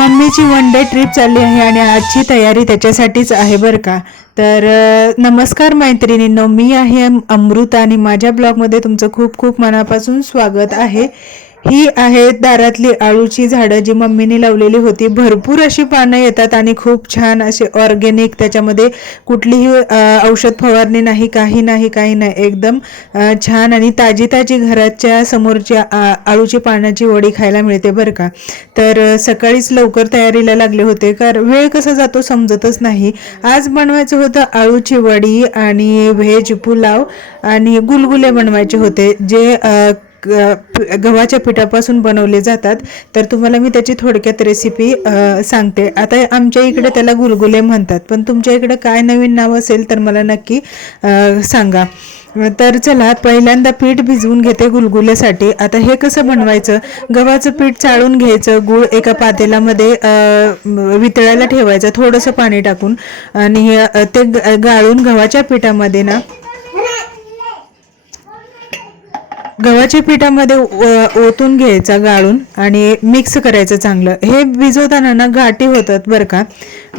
मम्मीची one day trip चालली आहे आणि आजची तयारी त्याच्यासाठीच आहे बरं का. तर नमस्कार मैत्रिणींनो, मी आहे अमृता आणि माझ्या ब्लॉगमध्ये तुमचं खूप खूप मनापासून स्वागत आहे. ही आहेत दारातली आळूची झाडं जी मम्मीने लावलेली होती. भरपूर अशी पानं येतात आणि खूप छान असे ऑर्गॅनिक, त्याच्यामध्ये कुठलीही औषध फवारणी नाही, काही नाही, एकदम छान आणि ताजी ताजी घराच्या समोरची आळूची पानाची वडी खायला मिळते बरं का. तर सकाळीच लवकर तयारीला लागले होते, कारण वेळ कसा जातो समजतच नाही. आज बनवायचं होतं आळूची वडी आणि व्हेज पुलाव आणि गुलगुले बनवायचे होते, जे गव्हाच्या पिठापासून बनवले जातात. तर तुम्हाला मी त्याची थोडक्यात रेसिपी सांगते. आता आमच्या इकडे त्याला गुलगुले म्हणतात, पण तुमच्या इकडे काय नवीन नाव असेल तर मला नक्की सांगा. तर चला, पहिल्यांदा पीठ भिजवून घेते गुलगुल्यासाठी. आता हे कसं बनवायचं, गव्हाचं पीठ चाळून घ्यायचं, गूळ एका पातेल्यामध्ये वितळायला ठेवायचं थोडंसं पाणी टाकून, आणि ते गाळून गव्हाच्या पिठामध्ये ओतून घ्यायचा गाळून आणि मिक्स करायचं चांगलं. हे भिजवताना ना गाठी होतात बरं का.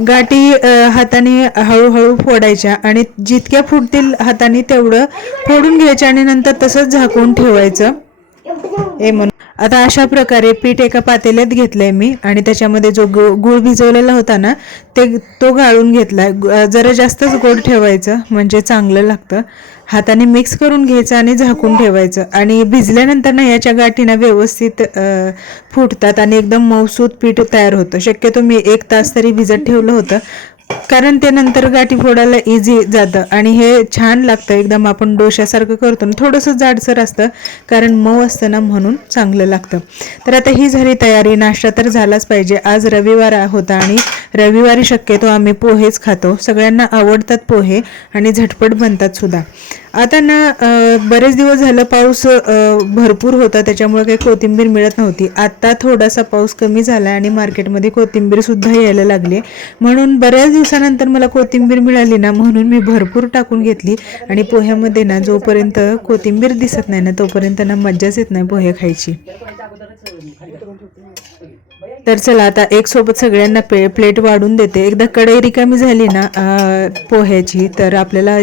गाठी हाताने हळूहळू फोडायच्या आणि जितक्या फुटतील हाताने तेवढं फोडून घ्यायच्या आणि नंतर तसंच झाकून ठेवायचं. हे म्हणून आता अशा प्रकारे पीठ एका पातेल्यात घेतलंय मी आणि त्याच्यामध्ये जो गूळ भिजवलेला होता ना तो गाळून घेतलाय. जरा जास्तच गोड ठेवायचं म्हणजे चांगलं लागतं. हाताने मिक्स करून घ्यायचं आणि झाकून ठेवायचं. आणि भिजल्यानंतर ना याच्या गाठीना व्यवस्थित फुटतात आणि एकदम मऊसूत पीठ तयार होतं. शक्यतो मी 1 तास तरी भिजत ठेवलं होतं, कारण ते नंतर गाठी फोडायला इझी जातं आणि हे छान लागतं एकदम. आपण डोश्यासारखं करतो ना, थोडंसं जाडसर असतं कारण मऊ असतं ना, म्हणून चांगलं लागतं. तर आता ही झाली तयारी. नाश्ता तर झालाच पाहिजे. आज रविवार होता आणि रविवारी शक्यतो आम्ही पोहेच खातो. सगळ्यांना आवडतात पोहे आणि झटपट बनतात सुद्धा. आता ना बरेच दिवस झालं पाऊस भरपूर होता, त्याच्यामुळे काही कोथिंबीर मिळत नव्हती. आता थोडासा पाऊस कमी झाला आणि मार्केटमध्ये कोथिंबीर सुद्धा यायला लागली, म्हणून बऱ्याच दिवसानंतर मला कोथिंबीर मिळाली ना, म्हणून मी भरपूर टाकून घेतली. आणि पोह्यामध्ये ना जोपर्यंत कोथिंबीर दिसत नाही ना तोपर्यंत ना मज्जाच येत नाही पोहे खायची. तर चला, आता एक सोबत सगळ्यांना प्लेट वाढून देते. एकदा कढई रिकामी झाली ना पोह्याची, तर आपल्याला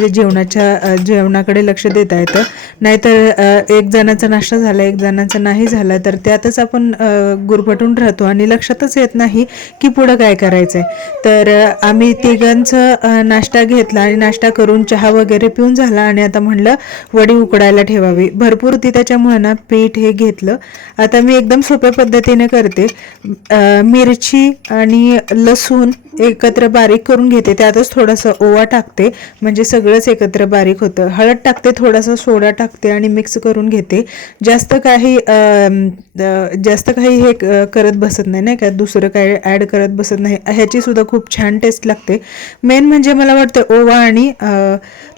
जेवणाकडे लक्ष देता येतं. नाहीतर एक जणाचा नाश्ता झाला, एक जणाचा नाही झाला, तर त्यातच आपण गुरफटून राहतो आणि लक्षातच येत नाही की पुढं काय करायचंय. तर आम्ही तिघांचं नाश्ता घेतला आणि नाश्ता करून चहा वगैरे पिऊन झाला आणि आता म्हणलं वडी उकडायला ठेवावी. भरपूर ती त्याच्यामुळे ना पीठ हे घेतलं. आता मी एकदम सोप्या पद्धतीने करते. मिरची आणि लसूण एकत्र बारीक करून घेते, त्यातच थोडासा ओवा टाकते म्हणजे सगळंच एकत्र बारीक होतं. हळद टाकते, थोडासा सोडा टाकते आणि मिक्स करून घेते. जास्त काही हे करत बसत नाही का, दुसरं काही ॲड करत बसत नाही. ह्याची सुद्धा खूप छान टेस्ट लागते. मेन म्हणजे मला वाटतं ओवा आणि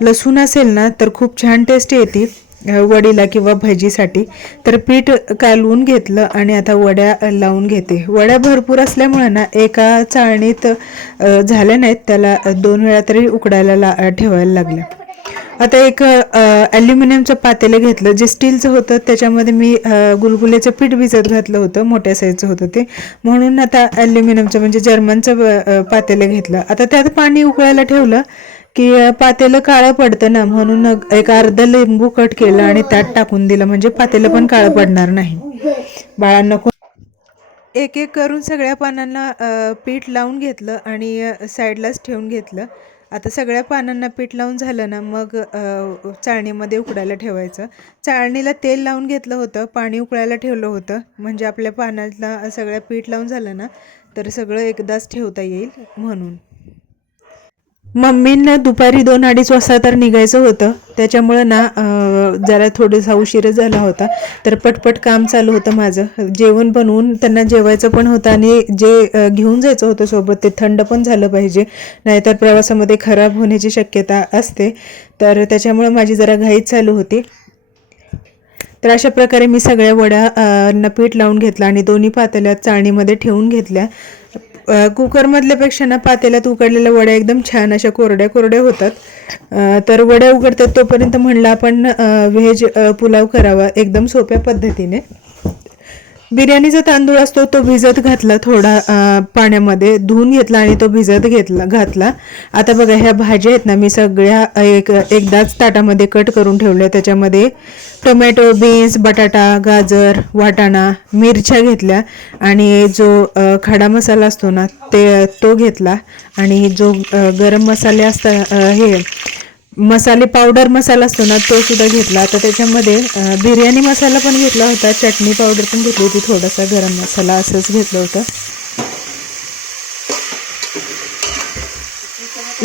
लसूण असेल ना तर खूप छान टेस्ट येते वडीला किंवा भजीसाठी. तर पीठ कालवून घेतलं आणि आता वड्या लावून घेते. वड्या भरपूर असल्यामुळे ना एका चाळणीत झाल्या नाहीत, त्याला 2 वेळा तरी उकडायला ठेवायला लागल्या. आता एक ॲल्युमिनियमचं पातेलं घेतलं, जे स्टीलचं होतं. त्याच्यामध्ये मी गुलगुल्याचं पीठ भिजत घातलं होतं, मोठ्या साईजचं होतं ते, म्हणून आता ॲल्युमिनियमचं म्हणजे जर्मनचं पातेलं घेतलं. आता त्यात पाणी उकळायला ठेवलं की पातेलं काळं पडतं ना, म्हणून एक अर्धा लिंबू कट केलं आणि त्यात टाकून दिलं, म्हणजे पातेलं पण काळं पडणार नाही. बाळांना एक एक करून सगळ्या पानांना पीठ लावून घेतलं आणि साईडलाच ठेवून घेतलं. आता सगळ्या पानांना पीठ लावून झालं ना, मग चाळणीमध्ये उकडायला ठेवायचं. चाळणीला तेल लावून घेतलं होतं, पाणी उकळायला ठेवलं होतं, म्हणजे आपल्या पानाला सगळ्या पीठ लावून झालं ना तर सगळं एकदाच ठेवता येईल म्हणून. मम्मींना दुपारी 2-2:30 वाजता तर निघायचं होतं, त्याच्यामुळं ना जरा थोडासा उशीर झाला होता. तर पटपट काम चालू होतं माझं. जेवण बनवून त्यांना जेवायचं पण होतं आणि जे घेऊन जायचं होतं सोबत ते थंड पण झालं पाहिजे, नाहीतर प्रवासामध्ये खराब होण्याची शक्यता असते. तर त्याच्यामुळं माझी जरा घाईच चालू होती. तर अशा प्रकारे मी सगळ्या वड्या पीठ लावून घेतलं आणि दोन्ही पातेल्यात चाळणीमध्ये ठेवून घेतल्या. कुकरमधल्यापेक्षा ना पातेल्यात उकडलेल्या वड्या एकदम छान अशा कोरड्या कोरड्या होतात. तर वड्या उकडतात तोपर्यंत म्हणलं आपण व्हेज पुलाव करावा एकदम सोप्या पद्धतीने. बिर्याणीचा तांदूळ असतो तो भिजत घातला थोडा पाण्यामध्ये धुवून घेतला आणि तो भिजत घातला. आता बघा ह्या भाज्या आहेत ना मी सगळ्या एकदाच ताटामध्ये कट करून ठेवल्या. त्याच्यामध्ये टोमॅटो, बीन्स, बटाटा, गाजर, वाटाणा, मिरच्या घेतल्या आणि जो खडा मसाला असतो ना तो घेतला आणि जो गरम मसाले असतात हे मसाले पावडर मसाला असतो ना तो सुद्धा घेतला. आता त्याच्यामध्ये बिर्याणी मसाला पण घेतला होता, चटणी पावडर पण घेतली होती, थोडासा गरम मसाला असंच घेतलं होतं.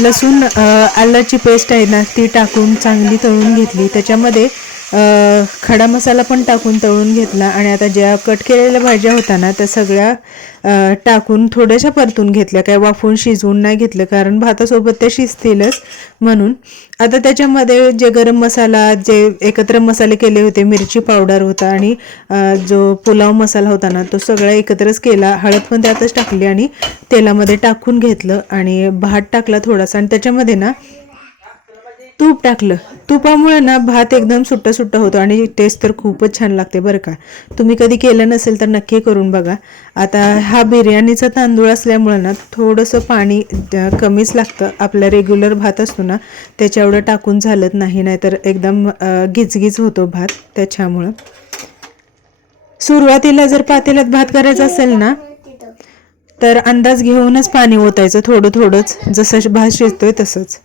लसूण आल्याची पेस्ट आहे ना ती टाकून चांगली तळून घेतली. त्याच्यामध्ये खडा मसाला पण टाकून तळून घेतला आणि आता ज्या कट केलेल्या भाज्या होत्या ना त्या सगळ्या टाकून थोड्याशा परतून घेतल्या. काय वाफवून शिजवून नाही घेतलं कारण भातासोबत त्या शिजतीलच म्हणून. आता त्याच्यामध्ये जे गरम मसाला जे एकत्र मसाले केले होते, मिरची पावडर होता आणि जो पुलाव मसाला होता ना तो सगळा एकत्रच केला. हळद पण त्यातच टाकली आणि तेलामध्ये टाकून घेतलं आणि भात टाकला थोडासा आणि त्याच्यामध्ये ना तूप टाकलं. तुपामुळे ना भात एकदम सुट्टा सुट्टा होतो आणि टेस्ट तर खूपच छान लागते बरं का. तुम्ही कधी केलं नसेल तर नक्की करून बघा. आता हा बिर्याणीचा तांदूळ असल्यामुळं ना थोडंसं पाणी कमीच लागतं. आपला रेग्युलर भात असतो ना त्याच्या एवढं टाकून झालत नाही, नाहीतर एकदम गिचगिच होतो भात त्याच्यामुळं. सुरुवातीला जर पातेल्यात भात करायचा असेल ना तर अंदाज घेऊनच पाणी ओतायचं, थोडं थोडंच, जसं भात शिजतोय तसंच.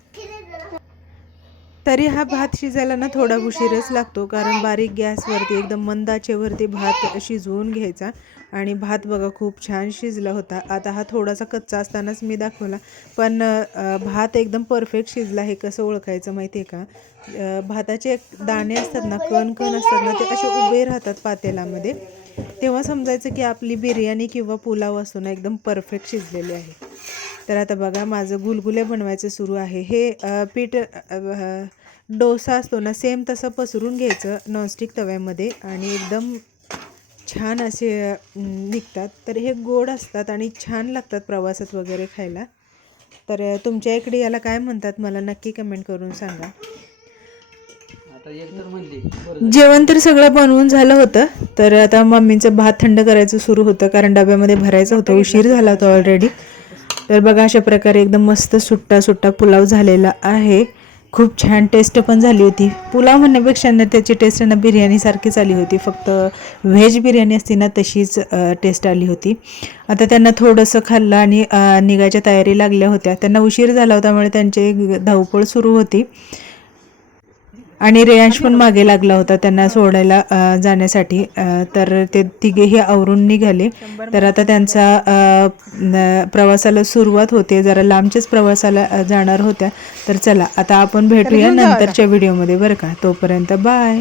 तरी हा भात शिजायला ना थोडा उशीरच लागतो कारण बारीक गॅसवरती एकदम मंद आचेवरती भात शिजवून घ्यायचा. आणि भात बघा खूप छान शिजला होता. आता हा थोडासा कच्चा असतानाच मी दाखवला, पण भात एकदम परफेक्ट शिजला. हे कसं ओळखायचं माहिती आहे का, भाताचे दाणे असतात ना, कण कण असतात ना, ते असे उभे राहतात पातेल्यामध्ये, तेव्हा समजायचं की आपली बिर्याणी किंवा पुलाव असतो ना एकदम परफेक्ट शिजलेली आहे. तर आता बघा माझं गुलगुले बनवायचं सुरू आहे. हे पीठ डोसा असतो ना सेम तसं पसरून घ्यायचं नॉनस्टिक तव्यामध्ये आणि एकदम छान असे निघतात. तर हे गोड असतात आणि छान लागतात प्रवासात वगैरे खायला. तर तुमच्या इकडे याला काय म्हणतात मला नक्की कमेंट करून सांगा. जेवण तर सगळं बनवून झालं होतं. तर आता मम्मीचं भात थंड करायचं सुरू होतं कारण डब्यामध्ये भरायचं होतं, उशीर झाला होता ऑलरेडी. तर बघा अशा प्रकारे एकदम मस्त सुट्टा सुट्टा पुलाव झालेला आहे. खूप छान टेस्ट पण झाली होती. पुलाव म्हणण्यापेक्षा ना त्याची टेस्ट ना बिर्याणीसारखीच आली होती, फक्त व्हेज बिर्याणी असते ना तशीच टेस्ट आली होती. आता त्यांना थोडंसं खाल्लं आणि निघायच्या तयारी लागल्या होत्या. त्यांना उशीर झाला होता त्यामुळे त्यांची धावपळ सुरू होती आणि रेयांश पण मागे लागला होता त्यांना सोडायला जाण्यासाठी. तर ते तिघेही आवरून निघाले. तर आता त्यांचा प्रवासाला सुरुवात होते, जरा लांबच्याच प्रवासाला जाणार होत्या. तर चला आता आपण भेटूया नंतरच्या व्हिडिओमध्ये बरं का. तोपर्यंत बाय.